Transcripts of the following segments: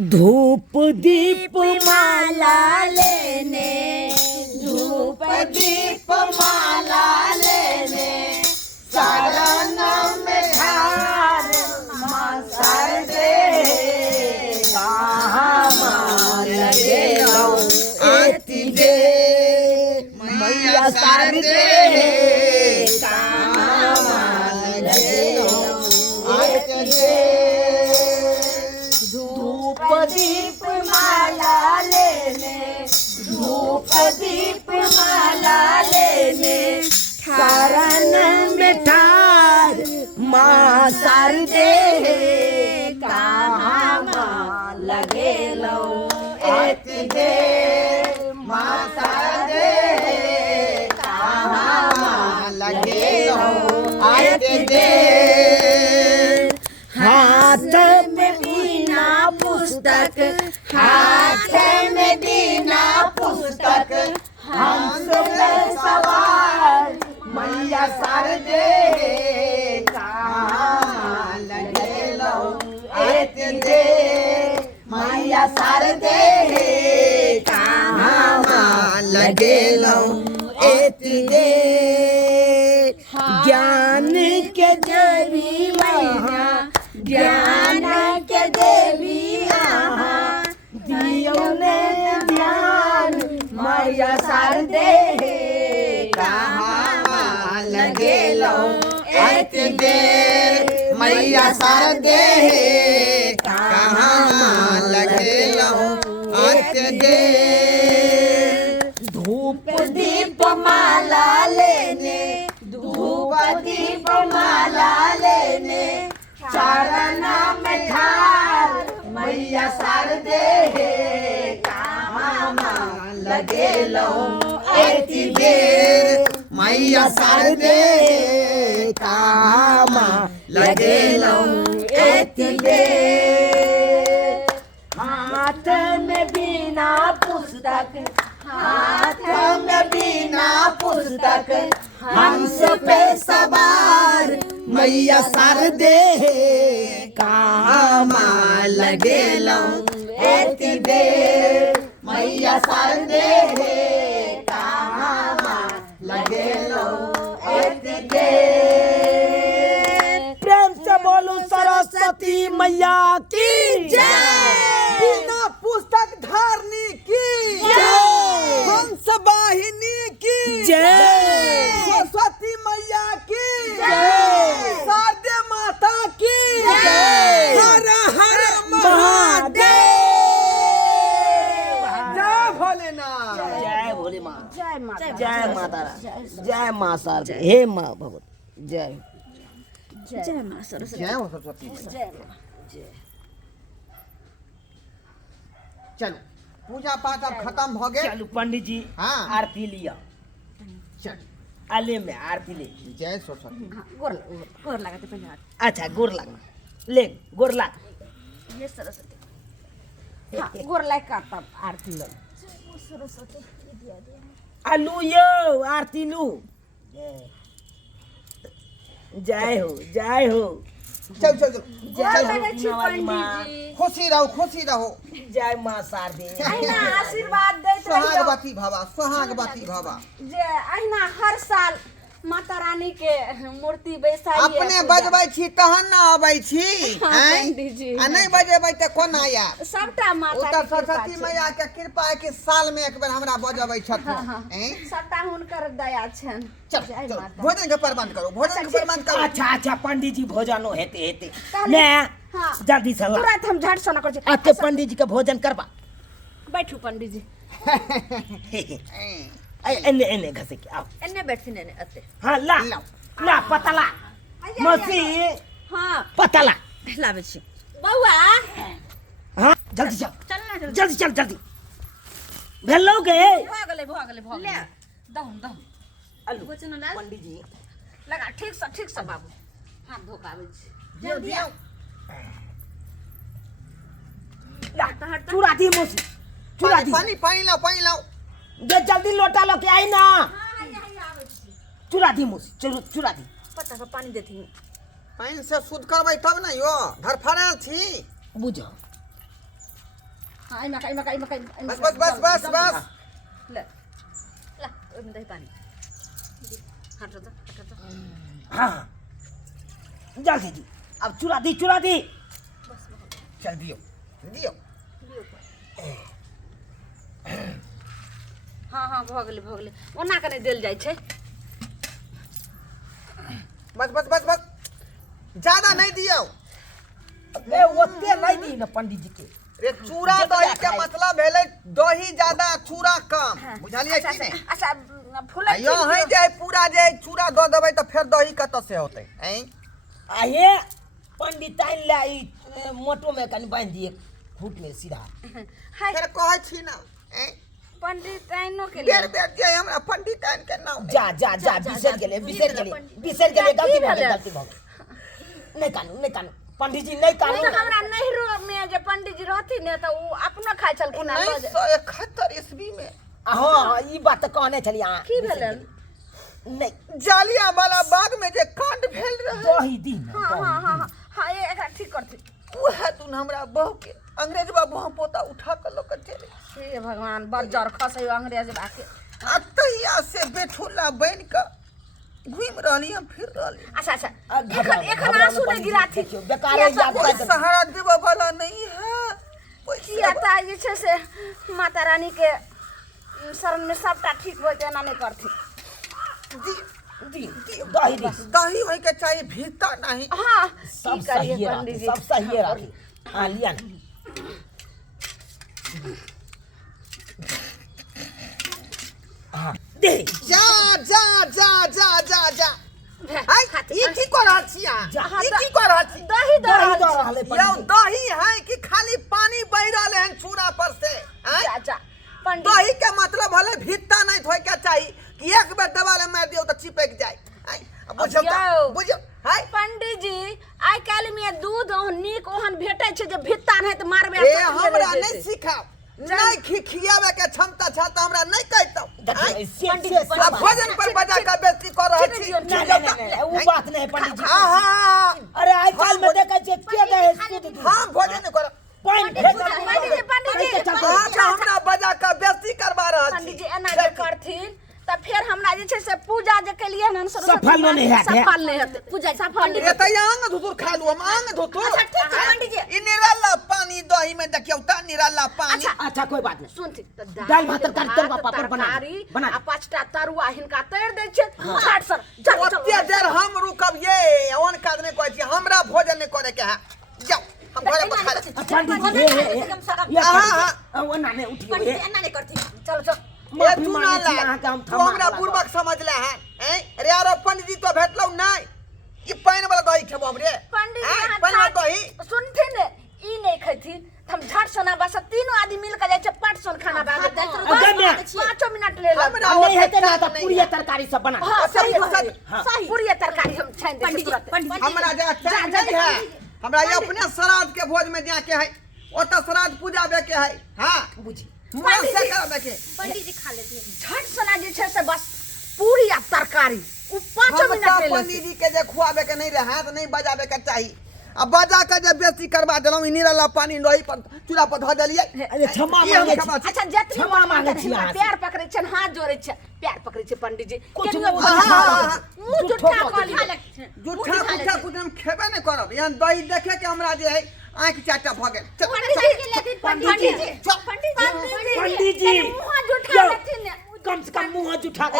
धूप दीप माला लेने, धूप दीप माला लेने, शरण में ठार माँ शारदे, कहाँ माँ लगे आती दे मैया शारदे, कहाँ माँ लगे आती दे। धूप दीप माला लेने, धूप दीप माला लेने, शरण में ठार माँ शारदे, कहाँ माँ लगे लो आती दे माँ शारदे, कहाँ माँ लगे लो आती दे। हाथ में बीना पुस्तक, हाथ में बीना पुस्तक, हंस पे सवार मैया शारदे, कहाँ लगे लो आती दे मैया शारदे, कहाँ माँ लगे लो आती दे। ज्ञान के देवी मैया, ज्ञान के देवी आहा, दियो ने ध्यान मैया शारदे, कहाँ माँ लगे लो आती दे मैया शारदे, कहाँ माँ लगे लो आती दे। धूप दीप माला लेने, धूप दीप माला लेने, चरण में ठार मैया शारदे, कहाँ माँ लगे लो आती देर मैया शारदे, कहाँ माँ लगे लो आती देर। हाथ में बीना पुस्तक, हाथ में बीना पुस्तक, हंस पे सवार मैया शारदे, कहाँ माँ लगे लो आती दे मैया शारदे, कहाँ माँ लगे लो आती दे। प्रेम से बोलो सरस्वती मैया की जय। बिना पुस्तक धारनी की जय। हंस वाहिनी की जय। सरस्वती मैया की जय। शारदे माता की जय। हर हर महादेव। जय भोलेनाथ। जय भोले माँ, जय माता, जय माता, जय माँ शारदे, हे माँ भगवती जय। जय माँ सरस्वती, जय हो सरस्वती। जय माँ। चलो पूजा पाठ अब खत्म हो गए। चलो पंडित जी हाँ। आरती लिया, चल अले में आरती ले। जय सरस्वती। हाँ, गोर लगाते पहले हाथ। अच्छा गोर लगना, ले गोर लग। ये सरस्वती, हाँ गोर लग का तब आरती लो। सरस्वती दिया दिया। आलू यो आरती लू। जय हो, जय हो। चल चल चल गोर लगे छी पंडित जी। खुशी रहो, खुशी रहो। जय माँ शारदे। अहिना आशीर्वाद देत रहियो सुहागवती भवा, सुहागवती भवा। जे अहिना हर साल माता रानी के मूर्ति बैसाइए। अपने बजबै छी तहन न अबै छी, हाँ, हैं? पंडित जी। आ नहीं बजेबै त कोना आयब? सबटा माता उतर के कृपा सरस्वती छै। मैया के कृपा है कि साल में एक बेर हमरा बजबै छथिन, हाँ, हाँ। हैं? सबटा हुनकर दया छनि। चल जय चल माता। भोजन के प्रबंध करो, भोजन के प्रबंध करो। अच्छा अच्छा पंडित जी भोजनो हेते हेते कहले- ले हाँ। जल्दी से ला। तुरंत हम झट से न कर छी। आते पंडित जी का भोजन करबा। बैठू पंडित जी। एने एने घसे के आओ। एने बैठथिन एने अते। हाँ ला ला पतला मसी हाँ पतला लाबै छी। बौआ हाँ जल्दी चल, चल ना जल्दी। जल्दी चल जल्दी। भेलो गे भ गेलै भ गेलै भ गेलै। दहु दहु आलू गोचन लाल पंडित जी लगा ठीक से बाबू हाथ धोकाबै छी। दियो दियो। ला चूड़ा दी मौसी, चूड़ा दी। पानी लाओ, पानी लाओ। जे जल्दी लोटा लो के आई ना। हां यही आबै छी। चूड़ा दी मौसी, चूड़ा दी। पत्ता का पानी देथिन। पानी से शुद्ध करबै तब न यो, धरफड़ाल छी। बुझो हाँ इमा बस ले ला ओइमे दही पानी हट जा हाँ जल्दी दी अब चुरा दी चल दियो दियो हाँ भ गेलै ओना कने देल जाइ छै बस ज्यादा नहीं दियो ए ओते नहीं दी न पंडित जी के रे चूड़ा दही के मतलब भेलै दही ज्यादा चूड़ा कम बुझलिए कि नहीं अच्छा फुलै यो है जे पूरा जे चूड़ा दऽ देबै तऽ फेर दही कतऽ से होतै हैं आ ये पंडित आइन ला ई मोटो में कनी बांध दिए खूट में सीधा हाय फेर कहै छी ना हैं पंडित आइनो के लिए बेर जे हमरा पंडित आइन के नाम जा बिसर गेले गलती भ गेल नहीं कानू पंडित जी नहीं कानू हमरा नहिरो में जे पंडित जी रहथिन ने त उ अपना खाइ छलखिन 1971 ईस्वी में हाँ ई बात त कहने छली अहाँ की भेलन नहीं जालियावाला बाग में जे कांड भेल रहे दही दी हाँ ये एकरा ठीक करथिन उहे तुन हमरा बहू के अंग्रेज बाबू हम पोता उठा के लोक चले हे भगवान बज्जर खसै अंग्रेज बाके अतैया से बेठुला बन के घूम रहली हम फिर रहली अच्छा एखन आंसू नहीं गिराथी बेकार याद कोई कर सहारा देवे वाला नहीं है किया ता जे छै से माता रानी के शरण में सबटा ठीक हो जेना नहीं करथी दी दही होय के चाहिए भीतर नहीं हाँ सब की करिए सही पंडित जी सब सही रखी हाँ लिया ना हाँ दे जा हाय ई की कर रहल छिया ई की कर रहल छी दही यो दही है कि खाली पानी बह रहल है चूड़ा पर से हैं जा पंडित दही के मतलब भले भीतर नहीं धोय के चाहिए कि एक बेर दबाले मार दियो तो चिपक जाए बुझियो हाय पंडित जी आइ काल्हि में दूध नीक ओहन भेटै छै जे भित्ता नहीं त मारबे ए हमरा नहीं सिखाओ नहीं खियावे के क्षमता छ त हमरा नहीं कहतो अब भोजन पर बजा के बेइज्जती कर रहल छी नहीं वो बात नहीं पंडित जी हां अरे आज कल में देखै छियै के दे दूध हां भोजन कर पंडित जी अच्छा हमरा बजा के बेइज्जती करबा रहल छी पंडित जी एना जे करथिन त फिर हमरा जे छै से पूजा जे केलिए न सफल नहीं हेतै सफल नहीं हेतै पूजा सफल ए त आंग धुतुर खा लू हम आंग धुतुर अच्छा ठीक है पंडित जी ई निराला पानी दही में देखियो त निराला पानी अच्छा कोई बात नहीं सुनथि त दाल भात तरकारी पापड़ बना आ पांचटा तरुआ हिनका तैर दै छै छाट सर ओते देर हम रुकब ये ओन काज नहीं कहै छी हमरा भोजन नहीं करे के है जाओ हम घरे पर खा ले पंडित जी हां वो ना नहीं उठियो पंडित जी एना नहीं करथि चलो ये तू ना ला तू हमरा पूर्वक समझ ले है रे यार पंडित जी तो भेटलौ नहीं ई पानी वाला दही खेबो हमरे पंडित जी पानी वाला दही सुनथिन ई नहीं खैथिन हम झट सना बस तीनों आदमी मिल के जाय छै पट सन खाना बागे 5 मिनट ले हमरा नहीं हेतै ना त पूरी तरकारी सब बना सही पूरी तरकारी हम छान दे पंडित हमरा जा नहीं है हमरा ये अपने श्राद्ध के भोज में जा के है ओता श्राद्ध पूजा बे के है हां बुझी मन से करबे के पंडित जी खा लेते झट सना जे छै से बस पूरी आ तरकारी उ 5 मिनट ले पंडित जी के जे खुआबे के नहीं रहे हाथ नहीं बजाबे के चाहिए अब बजा के जे बेइज्जती करबा देलौ ई निराला पानी दही पर चूड़ा पर ध देलिए अरे क्षमा मांगे छी अच्छा जतनी क्षमा मांगे छी पैर पकड़े छै हाथ जोड़े छै पैर पकड़े छै पंडित जी कुछ मुंह जुठा कली जुठा कुछ हम खेबे नहीं करब यहाँ दही देखे के हमरा जे है आंख चाटा भ गेल पंडित जी मुंह जुठा लेथिन कम से कम मुंह जुठा के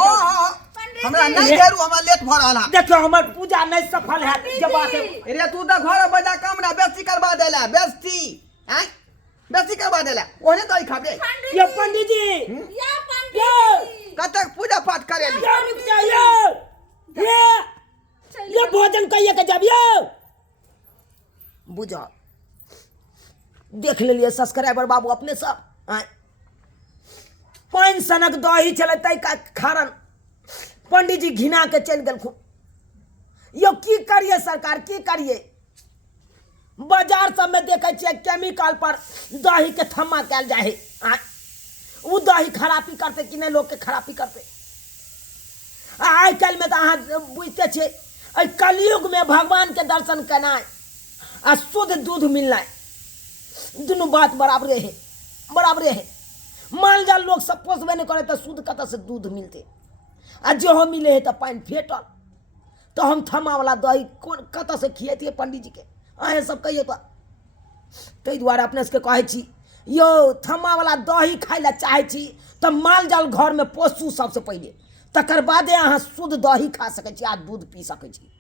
हमरा नहीं घेरू हमरा लेट भ रहल देखो हमर पूजा नहीं सफल है जब बात रे तू त घर बजा के हमरा बेइज्जती करबा देला बेइज्जती हैं बेइज्जती करबा देला ओने दही खाबे ये पंडित जी कतक पूजा पाठ करे ये रुक जाइए ये भोजन कहिए के जब ये बुझा देख लेलिए सब्सक्राइबर बाबू अपने सब 5 सनक दही चलते का कारण पंडित जी घिना के चल गल यो की करिए सरकार की करिए बाजार सब में देखे छिए केमिकल पर दही के थम्मा कैल जाए वो दही खराबी करते कि नहीं लोग के खराबी करते आई कल में तो अहाँ बुझते छे कलयुग में भगवान के दर्शन करना आ शुद्ध दूध मिलना दोनों बात बराबर है बराबरे है। माल जाल लोग सब पोसबे नहीं करे तो शुद्ध कतऽ से दूध मिलते, आ जो मिले है तो पानी फेटल, तो हम थमा वाला दही कौन कतऽ से खिएतिए पंडित जी के? अहें सब कहिए तो ताहि दुआरे अपने सबके कहै छी यो थमा वाला दही खाइ ला चाहै छी तऽ माल जाल घर में पोसू सबसे पहले, तकर बादे अहाँ शुद्ध दही खा सकै छी आ दूध पी सकै छी।